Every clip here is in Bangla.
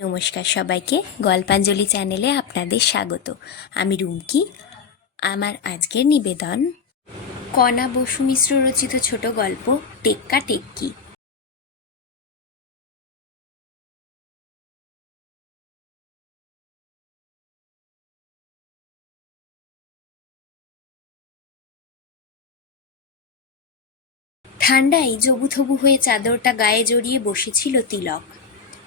নমস্কার সবাইকে, গল্পাঞ্জলি চ্যানেলে আপনাদের স্বাগত। আমি রুমকি। আমার আজকের নিবেদন কণা বসু মিশ্র রচিত ছোট গল্প, টেক্কা টেক্কি। ঠান্ডায় জবুথবু হয়ে চাদরটা গায়ে জড়িয়ে বসেছিল তিলক।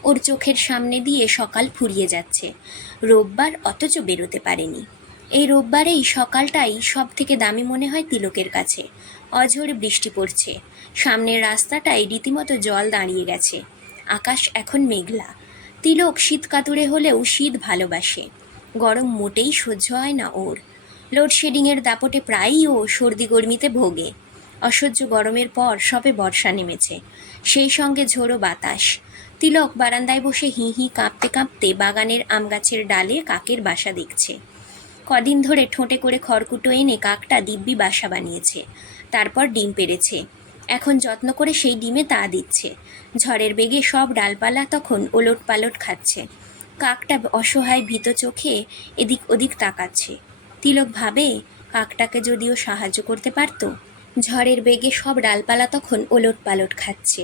ওর চোখের সামনে দিয়ে সকাল ফুরিয়ে যাচ্ছে। রোববার অথচ বেরোতে পারেনি। এই রোববারেই সকালটাই সব থেকে দামি মনে হয় তিলকের কাছে। অঝোরে বৃষ্টি পড়ছে। সামনের রাস্তাটায় রীতিমতো জল দাঁড়িয়ে গেছে। আকাশ এখন মেঘলা। তিলক শীত কাতুরে হলেও শীত ভালোবাসে। গরম মোটেই সহ্য হয় না ওর। লোডশেডিংয়ের দাপটে প্রায়ই ও সর্দি গর্মিতে ভোগে। অসহ্য গরমের পর সবে বর্ষা নেমেছে। সেই সঙ্গে ঝোড়ো বাতাস। তিলক বারান্দায় বসে হি হি কাঁপতে কাঁপতে বাগানের আম গাছের ডালে কাকের বাসা দেখছে। কদিন ধরে ঠোঁটে করে খড়কুটো এনে কাকটা দিব্যি বাসা বানিয়েছে। তারপর ডিম পেড়েছে। এখন যত্ন করে সেই ডিমে তা দিচ্ছে। ঝড়ের বেগে সব ডালপালা তখন ওলট পালট খাচ্ছে। কাকটা অসহায় ভীত চোখে এদিক ওদিক তাকাচ্ছে। তিলক ভাবে, কাকটাকে যদিও সাহায্য করতে পারতো, ঝড়ের বেগে সব ডালপালা তখন ওলট পালট খাচ্ছে।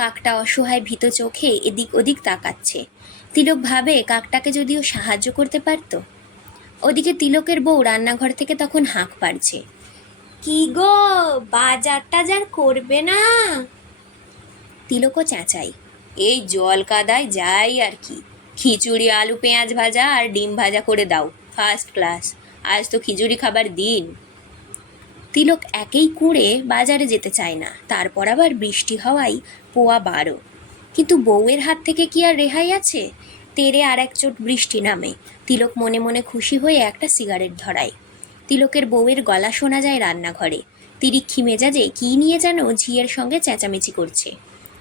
কাকটা অসহায় ভীত চোখে এদিক ওদিক তাকাচ্ছে। তিলক ভাবে কাকটাকে যদিও সাহায্য করতে পারতো। ওদিকে তিলকের বউ রান্নাঘর থেকে তখন হাঁক পাড়ছে। কি গো, বাজার টাজার করবে না? তিলকও চেঁচাই এই জল কাদায় যাই আর কি। খিচুড়ি, আলু, পেঁয়াজ ভাজা আর ডিম ভাজা করে দাও ফার্স্ট ক্লাস আজ তো খিচুড়ি খাবার দিন। তিলক একেই কুঁড়ে বাজারে যেতে চায় না। তারপর আবার বৃষ্টি হওয়াই পোয়া বারো। কিন্তু বউয়ের হাত থেকে কি আর রেহাই আছে? তেরে আর এক চোট বৃষ্টি নামে। তিলক মনে মনে খুশি হয়ে একটা সিগারেট ধরায়। তিলকের বউয়ের গলা শোনা যায় রান্নাঘরে। তিরিক্ষি মেজাজে কী নিয়ে যেন ঝিয়ের সঙ্গে চেঁচামেচি করছে।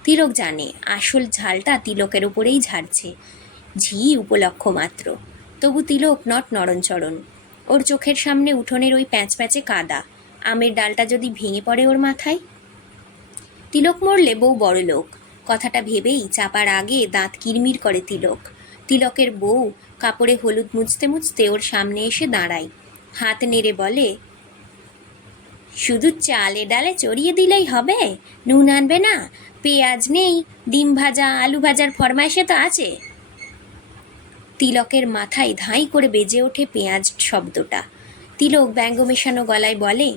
তিলক জানে, আসল ঝালটা তিলকের উপরেই ঝাড়ছে। ঝি উপলক্ষ মাত্র। তবু তিলক নট নরণচরণ ওর চোখের সামনে উঠোনের ওই প্যাঁচ প্যাঁচে কাদা। আমের ডালটা যদি ভেঙে পড়ে ওর মাথায়? তিলক মরলে বউ বড় লোক। কথাটা ভেবেই চাপার আগে দাঁত কিরমির করে তিলক। তিলকের বউ কাপড়ে হলুদ মুছতে মুছতে ওর সামনে এসে দাঁড়ায়। হাত নেড়ে বলে, শুধু চালে ডালে চড়িয়ে দিলেই হবে? নুন আনবে না? পেঁয়াজ নেই? ডিম ভাজা, আলু ভাজার ফরমাইশে তো আছে? তিলকের মাথায় ধাঁই করে বেজে ওঠে পেঁয়াজ শব্দটা। তিলক ব্যঙ্গ মেশানো গলায় বলে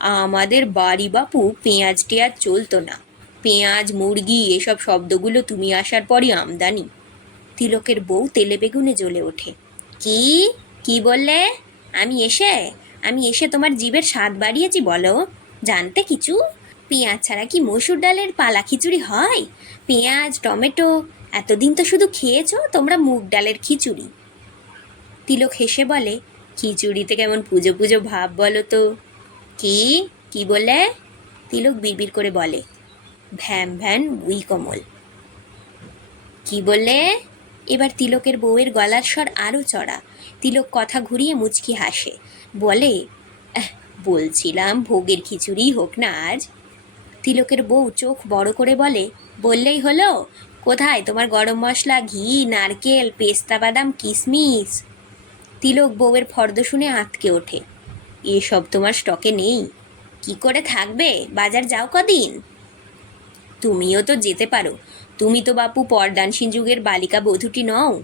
আমাদের বাড়ি বাপু পেঁয়াজ টেয়াজ চলতো না। পেঁয়াজ, মুরগি, এসব শব্দগুলো তুমি আসার পরই আমদানি। তিলকের বউ তেলে বেগুনে জ্বলে ওঠে। কি? কি বললে? আমি এসে? আমি এসে তোমার জীবের স্বাদ বাড়িয়েছি বলো। জানতে কিছু? পেঁয়াজ ছাড়া কি মসুর ডালের পালা খিচুড়ি হয়? পেঁয়াজ, টমেটো, এতদিন তো শুধু খেয়েছো, তোমরা মুগ ডালের খিচুড়ি। তিলক হেসে বলে, খিচুড়িতে কেমন পুজো পুজো ভাব বলো তো। কি? কি বলে? তিলক বিড়বিড় করে বলে ভ্যান ভ্যান উই কমল। কি বলে? এবার তিলকের বউয়ের গলার স্বর আরও চড়া। তিলক কথা ঘুরিয়ে মুচকি হাসে বলে "আহ, বলছিলাম ভোগের খিচুড়ি হোক না আজ। তিলকের বউ চোখ বড় করে বলে বললেই হলো? কোথায় তোমার গরম মশলা ঘি নারকেল পেস্তা বাদাম কিশমিশ তিলক বউয়ের ফর্দ শুনে আঁতকে ওঠে। এসব তোমার স্টকে নেই। কি করে থাকবে? বাজার যাও কদিন। তুমিও তো যেতে পারো। তুমি তো বাপু পর্দানসীন যুগের বালিকা বধূটি নও।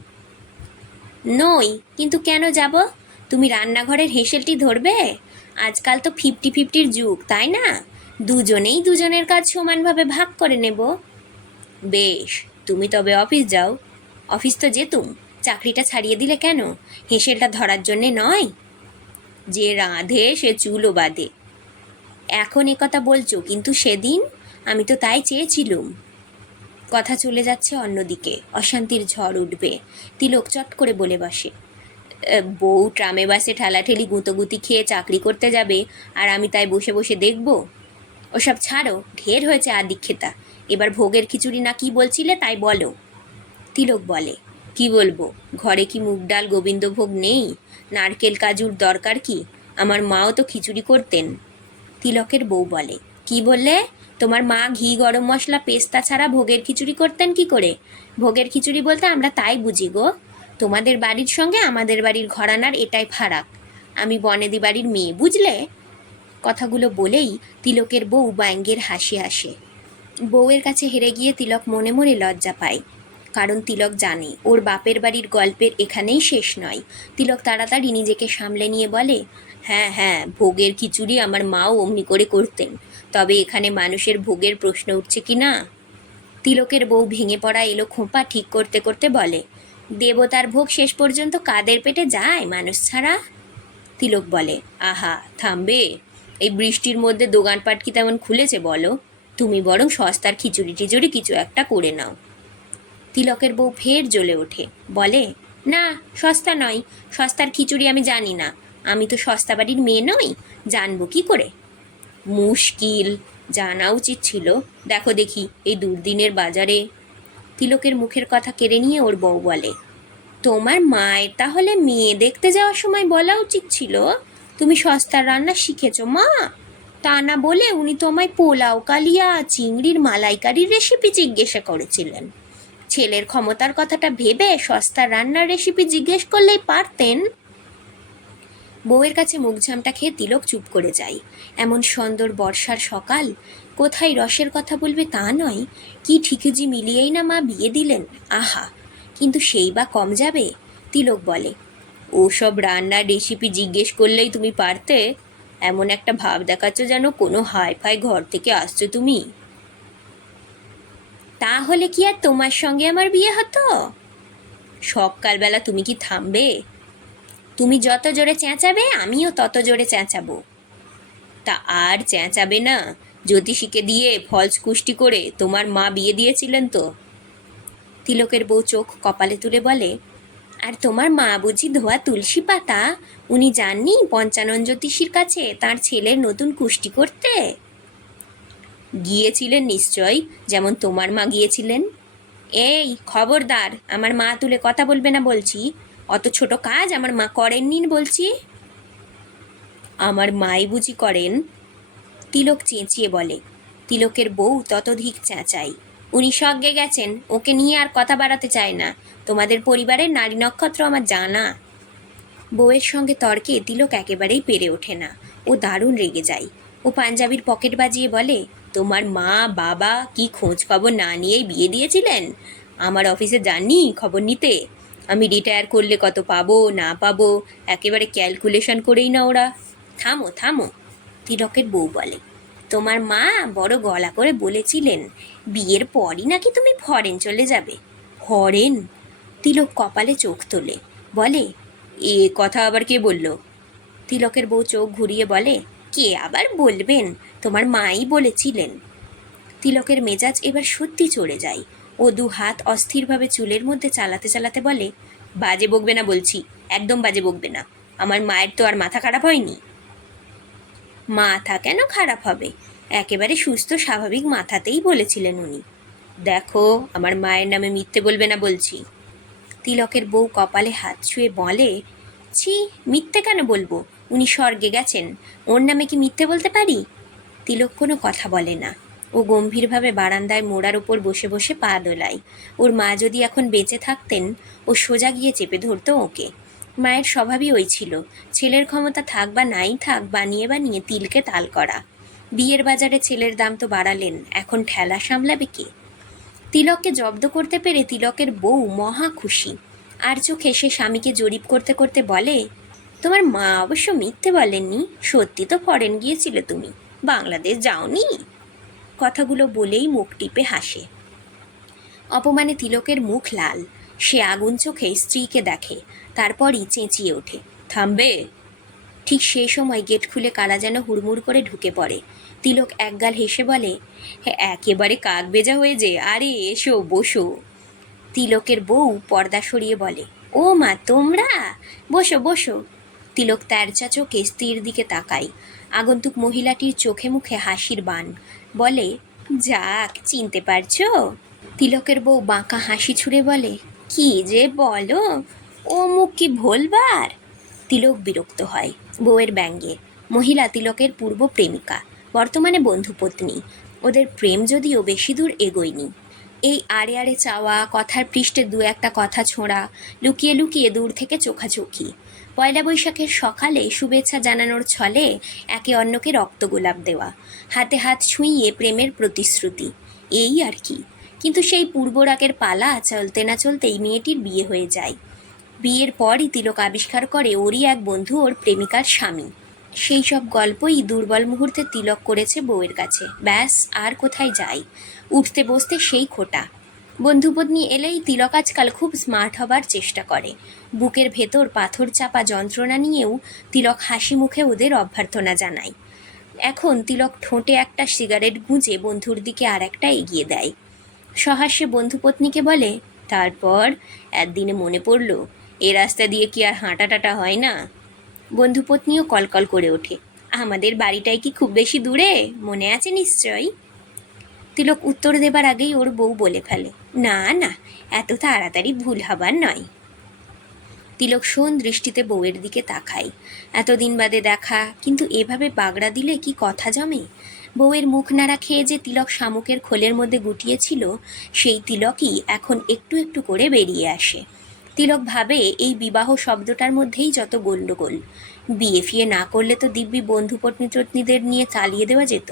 নই, কিন্তু কেন যাব? তুমি রান্নাঘরের হেঁসেলটি ধরবে? আজকাল তো ফিফটি ফিফটির যুগ, তাই না? দুজনেই দুজনের কাজ সমানভাবে ভাগ করে নেব। বেশ, তুমি তবে অফিস যাও। অফিস তো যেতুম। চাকরিটা ছাড়িয়ে দিলে কেন? হেঁসেলটা ধরার জন্যে নয়। যে রাঁধে, সে চুলও বাঁধে এখন কথা বলছো, কিন্তু সেদিন আমি তো তাই চেয়েছিলুম। কথা চলে যাচ্ছে অন্যদিকে, অশান্তির ঝড় উঠবে, তিলক চট করে বলে বসে। বউ ট্রামে বাসে ঠেলাঠেলি গুঁতোগুতি খেয়ে চাকরি করতে যাবে, আর আমি তাই বসে বসে দেখব? ওসব ছাড়ো, ঢের হয়েছে আদিক্ষেতা। এবার ভোগের খিচুড়ি না কি বলছিলে তাই বলো। তিলক বলে কি বলব? ঘরে কি মুগ ডাল গোবিন্দভোগ নেই? নারকেল কাজুর দরকার কি? আমার মাও তো খিচুড়ি করতেন। তিলকের বউ বলে, কি বললে? তোমার মা ঘি, গরম মশলা, পেস্তা ছাড়া ভোগের খিচুড়ি করতেন কি করে? ভোগের খিচুড়ি বলতে আমরা তাই বুঝি গো। তোমাদের বাড়ির সঙ্গে আমাদের বাড়ির ঘরানার এটাই ফারাক। আমি বনেদি বাড়ির মেয়ে, বুঝলে? কথাগুলো বলেই তিলকের বউ ব্যাঙ্গের হাসি হাসে। বউয়ের কাছে হেরে গিয়ে তিলক মনে মনে লজ্জা পায়। কারণ তিলক জানে, ওর বাপের বাড়ির গল্পের এখানেই শেষ নয়। তিলক তাড়াতাড়ি নিজেকে সামলে নিয়ে বলে হ্যাঁ হ্যাঁ ভোগের খিচুড়ি আমার মাও অমনি করে করতেন, তবে এখানে মানুষের ভোগের প্রশ্ন উঠছে কি না? তিলকের বউ ভেঙে পড়া এলো খোঁপা ঠিক করতে করতে বলে, দেবতার ভোগ শেষ পর্যন্ত কাদের পেটে যায় মানুষ ছাড়া? তিলক বলে, আহা, থামবে, এই বৃষ্টির মধ্যে দোকানপাট কি তেমন খুলেছে বলো? তুমি বরং সস্তার খিচুড়ি টিচুড়ি কিছু একটা করে নাও। তিলকের বউ ফের জ্বলে ওঠে। বলে, না, সস্তা নয়। সস্তার খিচুড়ি আমি জানি না। আমি তো সস্তা বাড়ির মেয়ে নই। জানব কি করে? মুশকিল। জানা উচিত ছিল। দেখো দেখি, এই দুর্দিনের বাজারে। তিলকের মুখের কথা কেড়ে নিয়ে ওর বউ বলে, তোমার মায়ের তাহলে মেয়ে দেখতে যাওয়ার সময় বলা উচিত ছিল? তুমি সস্তার রান্না শিখেছো, মা? তা না বলে উনি তোমায় পোলাও কালিয়া, চিংড়ির মালাইকারির রেসিপি জিজ্ঞাসা করেছিলেন। ছেলের ক্ষমতার কথাটা ভেবে সস্তার রান্নার রেসিপি জিজ্ঞেস করলেই পারতেন। বউয়ের কাছে মুখঝামটা খেয়ে তিলক চুপ করে যায়। এমন সুন্দর বর্ষার সকাল, কোথায় রসের কথা বলবে তা নয়। কি ঠিকুজি মিলিয়েই না মা বিয়ে দিলেন? আহা! কিন্তু সেই বা কম যাবে? তিলক বলে, ওসব রান্নার রেসিপি জিজ্ঞেস করলেই তুমি পারতে। এমন একটা ভাব দেখাচ্ছ যেন কোনো হাই ফাই ঘর থেকে আসছো তুমি। তাহলে কি আর তোমার সঙ্গে আমার বিয়ে হতো? সকালবেলা তুমি কি থামবে? তুমি যত জোরে চেঁচাবে, আমিও তত জোরে চেঁচাবো। তা আর চেঁচাবে না। জ্যোতিষীকে দিয়ে ফলস কুষ্টি করে তোমার মা বিয়ে দিয়েছিলেন তো। তিলকের বউ চোখ কপালে তুলে বলে, আর তোমার মা বুঝি ধোয়া তুলসী পাতা? উনি যাননি পঞ্চানন জ্যোতিষীর কাছে তার ছেলের নতুন কুষ্টি করতে? গিয়েছিলেন নিশ্চয়? যেমন তোমার মা গিয়েছিলেন? এই, খবরদার, আমার মা তুলে কথা বলবে না বলছি। অত ছোট কাজ আমার মা করেননি বলছি? আমার মাই বুঝি করেন? তিলক চেঁচিয়ে বলে। তিলকের বউ ততধিক চেঁচাই উনি স্বর্গে গেছেন, ওকে নিয়ে আর কথা বাড়াতে চায় না। তোমাদের পরিবারের নারী নক্ষত্র আমার জানা। বউয়ের সঙ্গে তর্কে তিলক একেবারেই পেরে ওঠে না। ও দারুণ রেগে যায়। ও পাঞ্জাবির পকেট বাজিয়ে বলে তোমার মা, বাবা কি খোঁজ খবর না নিয়েই বিয়ে দিয়েছিলেন? আমার অফিসে যাননি খবর নিতে। আমি রিটায়ার করলে কত পাবো, না পাবো, একেবারে ক্যালকুলেশন করেই না ওরা। থামো থামো, তিলকের বউ বলে। তোমার মা বড় গলা করে বলেছিলেন, বিয়ের পরই নাকি তুমি ফরেন চলে যাবে? ফরেন? তিলক কপালে চোখ তোলে। বলে, এ কথা আবার কে বলল? তিলকের বউ চোখ ঘুরিয়ে বলে কে আবার বলবেন? তোমার মাই বলেছিলেন। তিলকের মেজাজ এবার সত্যি চড়ে যায়। ও দু হাত অস্থিরভাবে চুলের মধ্যে চালাতে চালাতে বলে, বাজে বকবে না বলছি, একদম বাজে বকবে না। আমার মায়ের তো আর মাথা খারাপ হয়নি। মাথা কেন খারাপ হবে? একেবারে সুস্থ, স্বাভাবিক মাথাতেই বলেছিলেন উনি। দেখো, আমার মায়ের নামে মিথ্যে বলবে না বলছি। তিলকের বউ কপালে হাত ছুঁয়ে বলে, ছি, মিথ্যে কেন বলব? উনি স্বর্গে গেছেন। ওর নামে কি মিথ্যে বলতে পারি? তিলক কোনো কথা বলে না। ও গম্ভীরভাবে বারান্দায় মোড়ার উপর বসে বসে পা দোলায়। ওর মা যদি এখন বেঁচে থাকতেন, ও সোজা গিয়ে চেপে ধরতো ওকে। মায়ের স্বভাবই ওই ছিল। ছেলের ক্ষমতা থাক বা নাই থাক, বানিয়ে বানিয়ে তিলকে তাল করা। বিয়ের বাজারে ছেলের দাম তো বাড়ালেন, এখন ঠেলা সামলাবে কে? তিলককে জব্দ করতে পেরে তিলকের বউ মহা খুশি। আর চোখে সে স্বামীকে জরিপ করতে করতে বলে তোমার মা অবশ্য মিথ্যে বলেননি। সত্যি তো ফরেন গিয়েছিলে তুমি। বাংলাদেশ যাওনি? কথাগুলো বলেই মুখ টিপে হাসে। অপমানে তিলকের মুখ লাল। সে আগুন চোখে স্ত্রীকে দেখে তারপরই চেঁচিয়ে ওঠে। থামবে? ঠিক সেই সময় গেট খুলে কারা যেন হুড়মুড় করে ঢুকে পড়ে। তিলক একগাল হেসে বলে "হ্যাঁ, একেবারে কাক বেজা হয়ে যে আরে এসো বসো। তিলকের বউ পর্দা সরিয়ে বলে ও মা তোমরা? বসো বসো। তিলক তেরচা চোখে স্ত্রীর দিকে তাকায়। আগন্তুক মহিলাটির চোখে মুখে হাসির বান। বলে, যাক, চিনতে পারছ? তিলকের বউ বাঁকা হাসি ছুড়ে বলে, কি যে বলো ও মুখ কি ভোলবার? তিলক বিরক্ত হয় বউয়ের ব্যঙ্গে। মহিলা তিলকের পূর্ব প্রেমিকা, বর্তমানে বন্ধুপত্নী ওদের প্রেম যদিও বেশি দূর এগোয়নি। এই আড়ে আড়ে চাওয়া, কথার পৃষ্ঠে দু একটা কথা ছোঁড়া, লুকিয়ে লুকিয়ে দূর থেকে চোখাচোখি। পয়লা বৈশাখের সকালে শুভেচ্ছা জানানোর ছলে একে অন্যকে রক্ত গোলাপ দেওয়া, হাতে হাত ছুঁইয়ে প্রেমের প্রতিশ্রুতি। এই আর কি। কিন্তু সেই পূর্বরাগের পালা চলতে না চলতেই মেয়েটির বিয়ে হয়ে যায়। বিয়ের পরই তিলক আবিষ্কার করে ওরই এক বন্ধু ওর প্রেমিকার স্বামী। সেই সব গল্পই দুর্বল মুহূর্তে তিলক করেছে বউয়ের কাছে। ব্যাস, আর কোথায় যাই? উঠতে বসতে সেই খোটা। বন্ধুপত্নী এলেই তিলক আজকাল খুব স্মার্ট হবার চেষ্টা করে। বুকের ভেতর পাথর চাপা যন্ত্রণা নিয়েও তিলক হাসি মুখে ওদের অভ্যর্থনা জানায়। এখন তিলক ঠোঁটে একটা সিগারেট গুঁজে বন্ধুর দিকে আর একটা এগিয়ে দেয়। সহাস্যে বন্ধুপত্নীকে বলে, তারপর একদিনে মনে পড়ল, এ রাস্তা দিয়ে কি আর হাঁটা টাটা হয় না? বন্ধুপত্নীও কলকল করে ওঠে, আমাদের বাড়িটাই কি খুব বেশি দূরে? মনে আছে নিশ্চয়ই? তিলক উত্তর দেবার আগেই ওর বউ বলে ফেলে, না না, এত তাড়াতাড়ি ভুল হবার নয়। তিলক শোন দৃষ্টিতে বউয়ের দিকে তাকায়, এতদিন বাদে দেখা, কিন্তু এভাবে বাগড়া দিলে কি কথা জমে? বউয়ের মুখ নাড়া খেয়ে যে তিলক শামুকের খোলের মধ্যে গুটিয়েছিল, সেই তিলকই এখন একটু একটু করে বেরিয়ে আসে। তিলক ভাবে এই বিবাহ শব্দটার মধ্যেই যত গণ্ডগোল, বিয়ে ফিয়ে না করলে তো দিব্যি বন্ধু পত্নীচত্নীদের নিয়ে চালিয়ে দেওয়া যেত।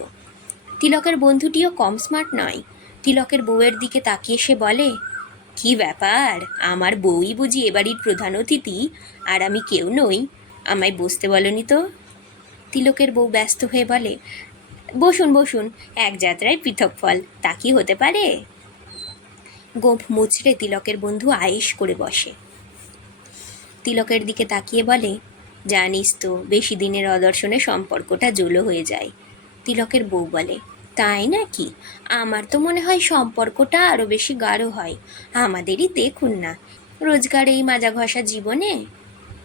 তিলকের বন্ধুটিও কম স্মার্ট নয়। তিলকের বউয়ের দিকে তাকিয়ে সে বলে, কি ব্যাপার? আমার বউই বুঝি এবাড়ির প্রধান অতিথি, আর আমি কেউ নই। আমায় বসতে বলনি তো? তিলকের বউ ব্যস্ত হয়ে বলে, বসুন বসুন, এক যাত্রায় পৃথক ফল, তা কি হতে পারে? গোঁফ মুচড়ে তিলকের বন্ধু আয়েশ করে বসে। তিলকের দিকে তাকিয়ে বলে, জানিস তো, বেশি দিনের অদর্শনে সম্পর্কটা জোলো হয়ে যায়। তিলকের বউ বলে তাই নাকি? আমার তো মনে হয় সম্পর্কটা আরও বেশি গাঢ় হয়। আমাদেরই দেখুন না। রোজগার এই মাজা ঘষা জীবনে?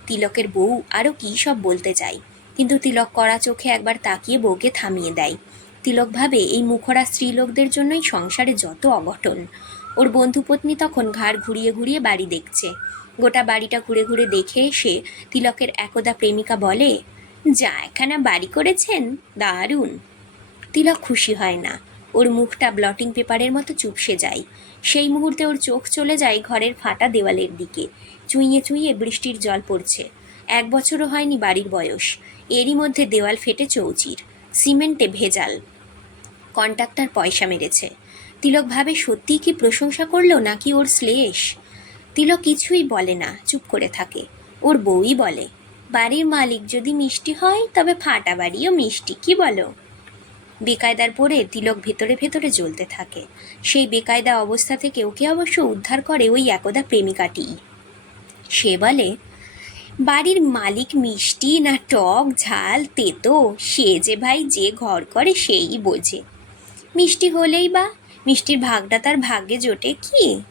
তিলকের বউ আরও কী সব বলতে চায়। কিন্তু তিলক কড়া চোখে একবার তাকিয়ে বউকে থামিয়ে দেয়। তিলক ভাবে এই মুখরা স্ত্রীলোকদের জন্যই সংসারে যত অঘটন। ওর বন্ধুপত্নী তখন ঘাড় ঘুরিয়ে ঘুরিয়ে বাড়ি দেখছে। গোটা বাড়িটা ঘুরে ঘুরে দেখে এসে তিলকের একদা প্রেমিকা বলে, যা একখানা বাড়ি করেছেন? দারুণ! তিলক খুশি হয় না। ওর মুখটা ব্লটিং পেপারের মতো চুপসে যায়। সেই মুহূর্তে ওর চোখ চলে যায় ঘরের ফাটা দেওয়ালের দিকে। চুইয়ে চুইয়ে বৃষ্টির জল পড়ছে। এক বছরও হয়নি বাড়ির বয়স। এরই মধ্যে দেওয়াল ফেটে চৌচির। সিমেন্টে ভেজাল। কন্ট্রাক্টর পয়সা মেরেছে। তিলক ভাবে সত্যিই কি প্রশংসা করল নাকি ওর শ্লেষ? তিলক কিছুই বলে না, চুপ করে থাকে। ওর বউই বলে, বাড়ির মালিক যদি মিষ্টি হয়, তবে ফাটা বাড়িও মিষ্টি, কি বলো? বেকায়দার পরে তিলক ভেতরে ভেতরে জ্বলতে থাকে। সেই বেকায়দা অবস্থা থেকে ওকে অবশ্য উদ্ধার করে ওই একদা প্রেমিকাটি। সে বলে, বাড়ির মালিক মিষ্টি না টক, ঝাল, তেতো, সে যে ভাই যে ঘর করে সেই বোঝে। মিষ্টি হলেই বা মিষ্টির ভাগটা তার ভাগ্যে জোটে কি?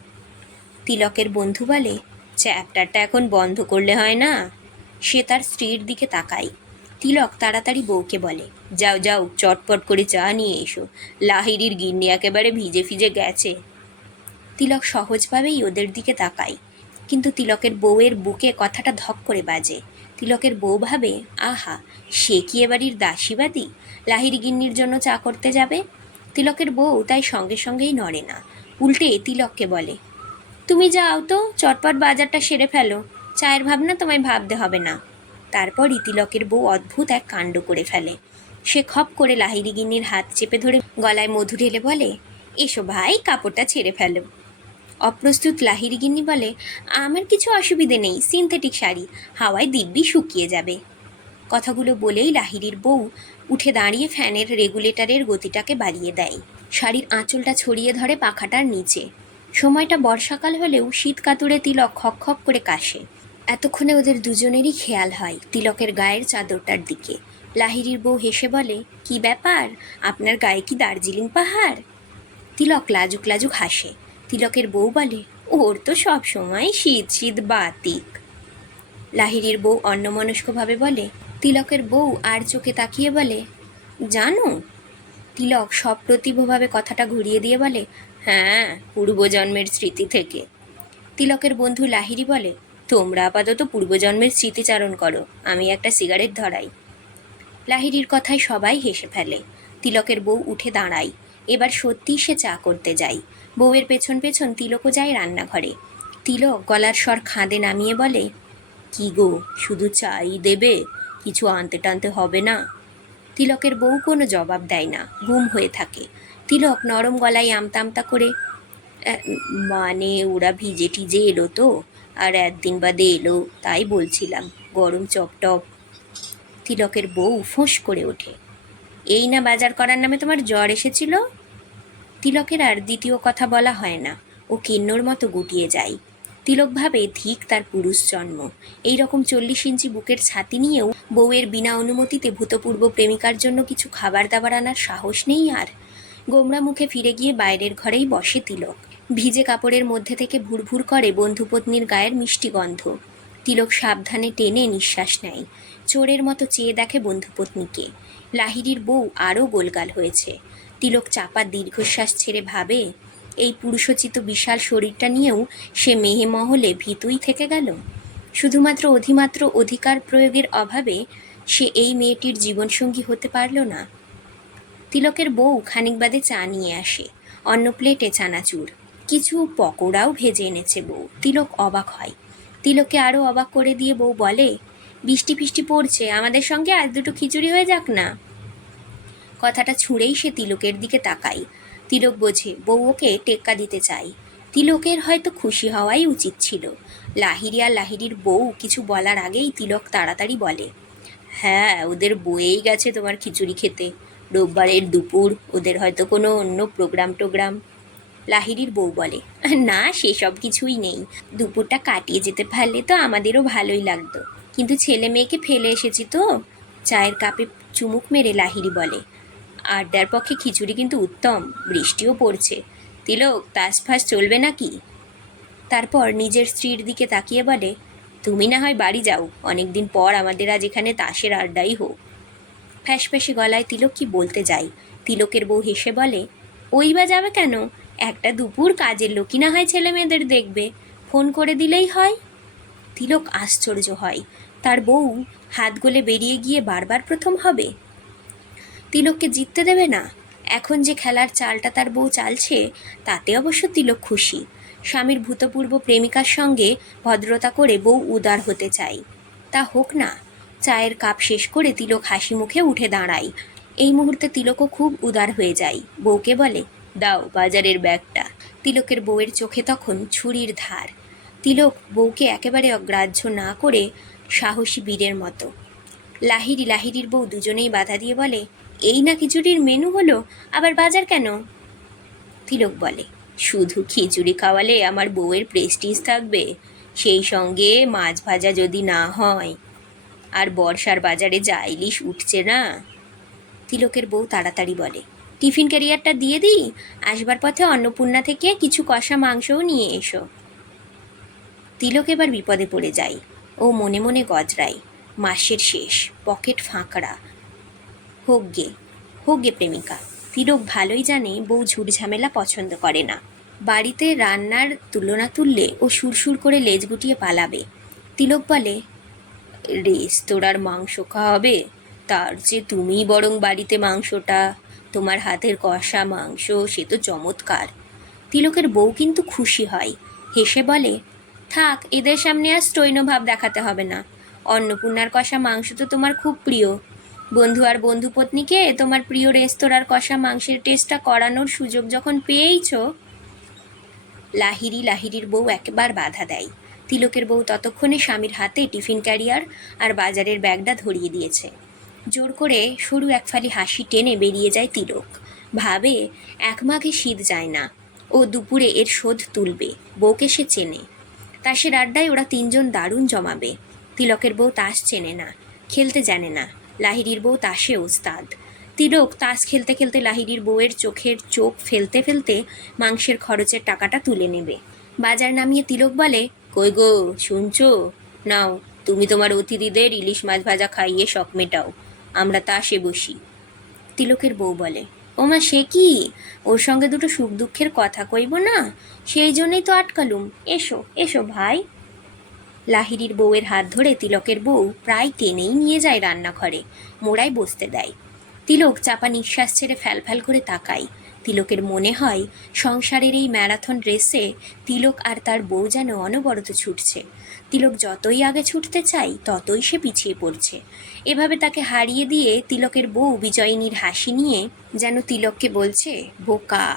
তিলকের বন্ধু বলে, চ্যাপ্টারটা এখন বন্ধ করলে হয় না। সে তার স্ত্রীর দিকে তাকায়। তিলক তাড়াতাড়ি বউকে বলে, যাও যাও, চটপট করে চা নিয়ে এসো। লাহিরির গিন্নি একেবারে ভিজে ফিজে গেছে। তিলক সহজভাবেই ওদের দিকে তাকায়, কিন্তু তিলকের বউয়ের বুকে কথাটা ধক করে বাজে। তিলকের বউ ভাবে, আহা, সে কি এবাড়ির দাসীবাদী? লাহির গিন্নির জন্য চা করতে যাবে? তিলকের বউ তাই সঙ্গে সঙ্গেই নড়ে না। উল্টে তিলককে বলে, তুমি যাও তো, চটপট বাজারটা সেরে ফেলো। চায়ের ভাবনা তোমায় ভাবতে হবে না। তারপর তিলকের বউ অদ্ভুত এক কাণ্ড করে ফেলে। সে খপ করে লাহিরি গিন্নির হাত চেপে ধরে গলায় মধু ঢেলে বলে, এসো ভাই, কাপড়টা ছেড়ে ফেলো। অপ্রস্তুত লাহিরি গিন্নি বলে, আমার কিছু অসুবিধে নেই, সিনথেটিক শাড়ি, হাওয়ায় দিব্যি শুকিয়ে যাবে। কথাগুলো বলেই লাহিরির বউ উঠে দাঁড়িয়ে ফ্যানের রেগুলেটরের গতিটাকে বাড়িয়ে দেয়। শাড়ির আঁচলটা ছড়িয়ে ধরে পাখাটার নিচে। সময়টা বর্ষাকাল হলেও শীত কাতুরে তিলক খক খক করে কাশে। এতক্ষণে ওদের দুজনেরই খেয়াল হয় তিলকের গায়ের চাদরটার দিকে। লাহিরির বউ হেসে বলে, কি ব্যাপার? আপনার গায়ে কি দার্জিলিং পাহাড়? তিলক লাজুক লাজুক হাসে। তিলকের বউ বলে, ওর তো সব সময় শীত শীত বাতিক। লাহিরির বউ অন্যমনস্কভাবে বলে, তিলকের বউ আর চোখে তাকিয়ে বলে, জানো? তিলক সপ্রতিভভাবে কথাটা ঘুরিয়ে দিয়ে বলে হ্যাঁ পূর্বজন্মের স্মৃতি থেকে। তিলকের বন্ধু লাহিরি বলে তোমরা আপাতত পূর্বজন্মের স্মৃতিচারণ করো, আমি একটা সিগারেট ধরাই। লাহিরির কথায় সবাই হেসে ফেলে, তিলকের বউ উঠে দাঁড়ায় এবার সত্যিই সে চা করতে যায় বউয়ের পেছন পেছন তিলকও যায় রান্নাঘরে। তিলক গলার স্বর খাঁদে নামিয়ে বলে, কি গো, শুধু চাই দেবে? কিছু আনতে টানতে হবে না? তিলকের বউ কোনো জবাব দেয় না, গুম হয়ে থাকে। তিলক নরম গলায় আমতা আমতা করে মানে ওরা ভিজে টিজে এলো তো? আর একদিন বাদে এলো, তাই বলছিলাম, গরম চপটপ তিলকের বউ ফোঁস করে ওঠে। এই না বাজার করার নামে তোমার জ্বর এসেছিল? তিলকের আর দ্বিতীয় কথা বলা হয় না, ও কিন্নর মতো গুটিয়ে যায়। তিলক ভাবে ধিক তার পুরুষ জন্ম। এই রকম চল্লিশ ইঞ্চি বুকের ছাতি নিয়েও বউয়ের বিনা অনুমতিতে ভূতপূর্ব প্রেমিকার জন্য কিছু খাবার দাবার আনার সাহস নেই আর। গোমরা মুখে ফিরে গিয়ে বাইরের ঘরেই বসে তিলক। ভিজে কাপড়ের মধ্যে থেকে ভুরভুর করে বন্ধুপত্নীর গায়ের মিষ্টি গন্ধ। তিলক সাবধানে টেনে নিঃশ্বাস নেয়। চোরের মতো চেয়ে দেখে বন্ধুপত্নীকে। লাহিড়ির বউ আরও গোলগাল হয়েছে। তিলক চাপা দীর্ঘশ্বাস ছেড়ে ভাবে, এই পুরুষোচিত বিশাল শরীরটা নিয়েও সে মেহে মহলে ভীতুই থেকে গেল? শুধুমাত্র অধিমাত্র অধিকার প্রয়োগের অভাবে সে এই মেয়েটির জীবনসঙ্গী হতে পারল না। তিলকের বউ খানিক বাদে চা নিয়ে আসে। অন্য প্লেটে চানাচুর। কিছু পকোড়াও ভেজে এনেছে বউ। তিলক অবাক হয়। তিলককে আরও অবাক করে দিয়ে বউ বলে, বৃষ্টি ফিষ্টি পড়ছে, আমাদের সঙ্গে আজ দুটো খিচুড়ি হয়ে যাক না? কথাটা ছুঁড়েই সে তিলকের দিকে তাকায়। তিলক বোঝে, বউ ওকে টেক্কা দিতে চায়। তিলকের হয়তো খুশি হওয়াই উচিত ছিল। লাহিরি আর লাহিরির বউ কিছু বলার আগেই তিলক তাড়াতাড়ি বলে হ্যাঁ ওদের বয়েই গেছে তোমার খিচুড়ি খেতে। রোববারের দুপুর, ওদের হয়তো কোনো অন্য প্রোগ্রাম টোগ্রাম লাহিরির বউ বলে। না, সেসব কিছুই নেই। দুপুরটা কাটিয়ে যেতে পারলে তো আমাদেরও ভালোই লাগতো। কিন্তু ছেলে মেয়েকে ফেলে এসেছি তো, চায়ের কাপে চুমুক মেরে লাহিরি বলে। আড্ডার পক্ষে খিচুড়ি কিন্তু উত্তম, বৃষ্টিও পড়ছে। তিলক তাস ফাস চলবে নাকি? তারপর নিজের স্ত্রীর দিকে তাকিয়ে বলে, তুমি না হয় বাড়ি যাও। অনেকদিন পর আমাদের আজ এখানে তাসের আড্ডাই হোক। ফ্যাসফ্যাসে গলায় তিলক কি বলতে যাই তিলকের বউ হেসে বলে, ওই বা যাবে কেন? একটা দুপুর কাজের লোকই না হয় ছেলে মেয়েদের দেখবে। ফোন করে দিলেই হয়। তিলক আশ্চর্য হয়। তার বউ হাত গলে বেরিয়ে গিয়ে বারবার প্রথম হবে। তিলককে জিততে দেবে না। এখন যে খেলার চালটা তার বউ চালছে, তাতে অবশ্য তিলক খুশি। স্বামীর ভূতপূর্ব প্রেমিকার সঙ্গে ভদ্রতা করে বউ উদার হতে চাই তা হোক না, চায়ের কাপ শেষ করে তিলক হাসি মুখে উঠে দাঁড়ায়। এই মুহূর্তে তিলকও খুব উদার হয়ে যায়। বউকে বলে দাও বাজারের ব্যাগটা। তিলকের বউয়ের চোখে তখন ছুরির ধার। তিলক বউকে একেবারে অগ্রাহ্য না করে সাহসী বীরের মতো। লাহিরি লাহিরির বউ দুজনেই বাধা দিয়ে বলে, এই না খিচুড়ির মেনু হলো? আবার বাজার কেন? তিলক বলে, শুধু খিচুড়ি খাওয়ালে আমার বউয়ের প্রেস্টিজ থাকবে। সেই সঙ্গে মাছ ভাজা যদি না হয়, আর বর্ষার বাজারে যা ইলিশ উঠছে না? তিলকের বউ তাড়াতাড়ি বলে টিফিন ক্যারিয়ারটা দিয়ে দিই, আসবার পথে অন্নপূর্ণা থেকে কিছু কষা মাংসও নিয়ে এসো। তিলক এবার বিপদে পড়ে যায়। ও মনে মনে গজরায়। মাসের শেষ, পকেট ফাঁকড়া। হোক গে হোক গে প্রেমিকা। তিলক ভালোই জানে বউ ঝুট ঝামেলা পছন্দ করে না। বাড়িতে রান্নার তুলনা তুললে ও সুরসুর করে লেজ গুটিয়ে পালাবে। তিলক বলে রেস্তোরাঁর মাংস খাওয়াবে তার যে তুমিই বরং বাড়িতে মাংসটা তোমার হাতের কষা মাংস, সে তো চমৎকার। তিলকের বউ কিন্তু খুশি হয়। হেসে বলে, থাক, এদের সামনে আর স্টৈন্য ভাব দেখাতে হবে না। অন্নপূর্ণার কষা মাংস তো তোমার খুব প্রিয়। বন্ধু আর বন্ধু পত্নীকে তোমার প্রিয় রেস্তোরাঁর কষা মাংসের টেস্টটা করানোর সুযোগ যখন পেয়েইছ? লাহিরি লাহিরির বউ একবার বাধা দেয়। তিলকের বউ ততক্ষণে স্বামীর হাতে টিফিন ক্যারিয়ার আর বাজারের ব্যাগটা ধরিয়ে দিয়েছে। জোর করে সরু একফালি হাসি টেনে বেরিয়ে যায় তিলক। ভাবে, এক মাঘে শীত যায় না, ও দুপুরে এর শোধ তুলবে, বউকে সে চেনে। তাসের আড্ডায় ওরা তিনজন দারুণ জমাবে। তিলকের বউ তাস চেনে না, খেলতে জানে না লাহিরির বউ তাসে ওস্তাদ। তিলক তাস খেলতে খেলতে লাহিরির বউয়ের চোখের চোখ ফেলতে ফেলতে মাংসের খরচের টাকাটা তুলে নেবে। বাজার নামিয়ে তিলক বলে, কই গো, শুনছো? নাও, তুমি তোমার অতিথিদের ইলিশ মাছ ভাজা খাইয়ে শখ মেটাও। আমরা তাসে বসি। তিলকের বউ বলে, ওমা, সে কি? ওর সঙ্গে দুটো সুখ দুঃখের কথা কইব না? সেই জন্যই তো আটকালুম। এসো এসো ভাই। লাহিরির বউয়ের হাত ধরে তিলকের বউ প্রায় টেনেই নিয়ে যায় রান্নাঘরে, মোড়ায় বসতে দেয়। তিলক চাপা নিঃশ্বাস ছেড়ে ফ্যাল ফ্যাল করে তাকায়। তিলকের মনে হয়, সংসারের এই ম্যারাথন রেসে তিলক আর তার বউ যেন অনবরত ছুটছে। তিলক যতই আগে ছুটতে চাই ততই সে পিছিয়ে পড়ছে। এভাবে তাকে হারিয়ে দিয়ে তিলকের বউ বিজয়িনীর হাসি নিয়ে যেন তিলককে বলছে, বোকা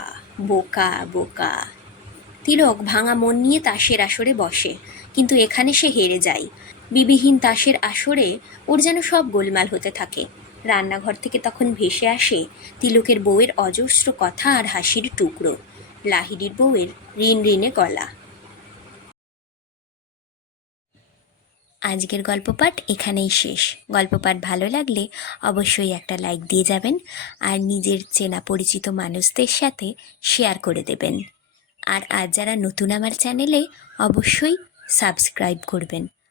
বোকা বোকা। তিলক ভাঙা মন নিয়ে তাসের আসরে বসে, কিন্তু এখানে সে হেরে যায়। বিবিহীন তাসের আসরে ওর যেন সব গোলমাল হতে থাকে। রান্নাঘর থেকে তখন ভেসে আসে তিলকের বউয়ের অজস্র কথা আর হাসির টুকরো। লাহিড়ির বউয়ের ঋণ ঋণে গলা। আজকের গল্প পাঠ এখানেই শেষ। গল্প পাঠ ভালো লাগলে অবশ্যই একটা লাইক দিয়ে যাবেন আর নিজের চেনা পরিচিত মানুষদের সাথে শেয়ার করে দেবেন। আর আজ যারা নতুন আমার চ্যানেলে অবশ্যই সাবস্ক্রাইব করবেন।